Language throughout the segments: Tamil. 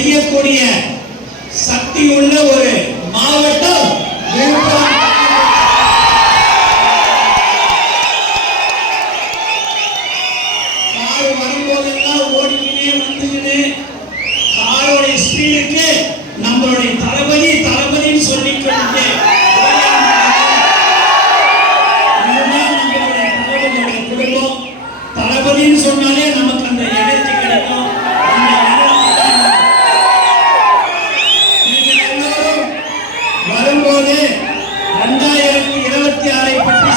செய்யக்கூடிய சக்தி உள்ள ஒரு மாவட்டம் விழுப்புரம். கார் வரும்போதெல்லாம் ஓடிக்கினே வந்துக்கிட்டு காரோடைய ஸ்பீடுக்கு நம்மளுடைய தளபதின்னு சொல்லிக்கிட்டு குடும்பம் தளபதின்னு சொன்னாலே நமக்கு அந்த எனர்ஜி கிடைக்கும். வரும்போது 2026 பற்றி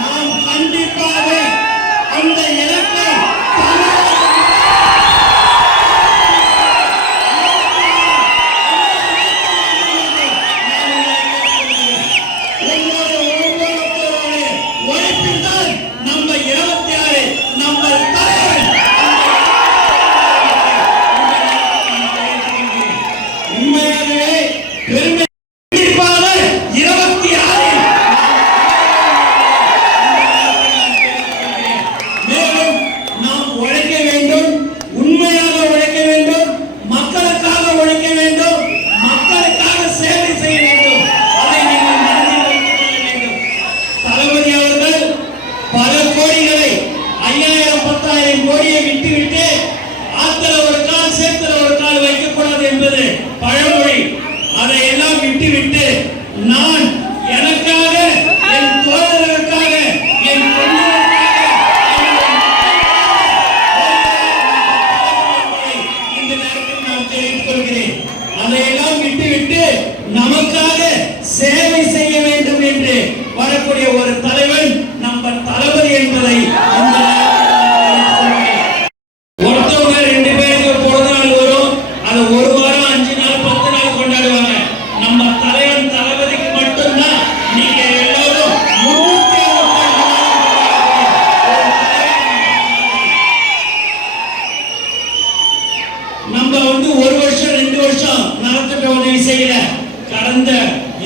நாம் கண்டிப்பாக அந்த இலக்கை உழைப்பில்தான் நம்ம 26 நம்ம தலைவர் உண்மையாகவே பெருமை கண்டிப்பாக 26 மேலும் நாம் உழைக்க வேண்டும், உண்மையாக உழைக்க வேண்டும், மக்களுக்காக உழைக்க வேண்டும், மக்களுக்காக சேவை செய்ய வேண்டும். அதை நீங்கள் மனதில் வைத்துக் கொள்ள வேண்டும். தளபதி அவர்கள் பல கோடிகளை 5000 10,000 கோடியை விட்டுவிட்டு ஆத்துல ஒரு கால் சேத்துல ஒரு கால் வைக்கக்கூடாது என்பது பழமொழி. அதையெல்லாம் விட்டுவிட்டு நான் எனக்காக, என் தோழர்களுக்காக, என் இந்த நேரத்தில் நான் தெரிவித்துக் கொள்கிறேன். அதையெல்லாம் விட்டுவிட்டு நமக்காக சேவை செய்ய வேண்டும் என்று வரக்கூடிய ஒரு தலைவன் நம்ம தளபதி என்பதை ஒருத்தவங்க 2 பேருக்கு பிறந்த நாள் வரும், அதை 1 வாரம் 5 நாள் 10 நாள் கொண்டாடுவாங்க. நம்ம தலைவன் தளபதிக்கு மட்டும்தான் நீங்க எல்லாரும் 365 நம்ம 1 வருஷம் 2 வருஷம் நலத்திட்ட உதவி செய்யல. கடந்த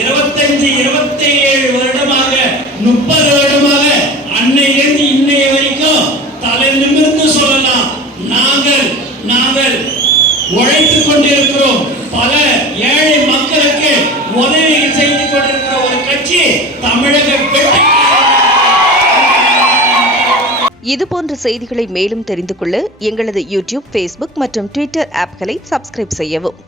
25 27 வருடமாக 30 வருடமாக அன்னையிலிருந்து இன்னைய வரைக்கும் தலை நிமிர்ந்து சொல்லலாம், நாங்கள் உழைத்துக் கொண்டிருக்கிறோம். பல ஏழை மக்களுக்கு உதவி செய்து கொண்டிருக்கிற ஒரு கட்சி தமிழக வெற்றி. இதுபோன்ற செய்திகளை மேலும் தெரிந்து கொள்ள எங்களது யூடியூப், ஃபேஸ்புக் மற்றும் ட்விட்டர் ஆப்களை சப்ஸ்கிரைப் செய்யவும்.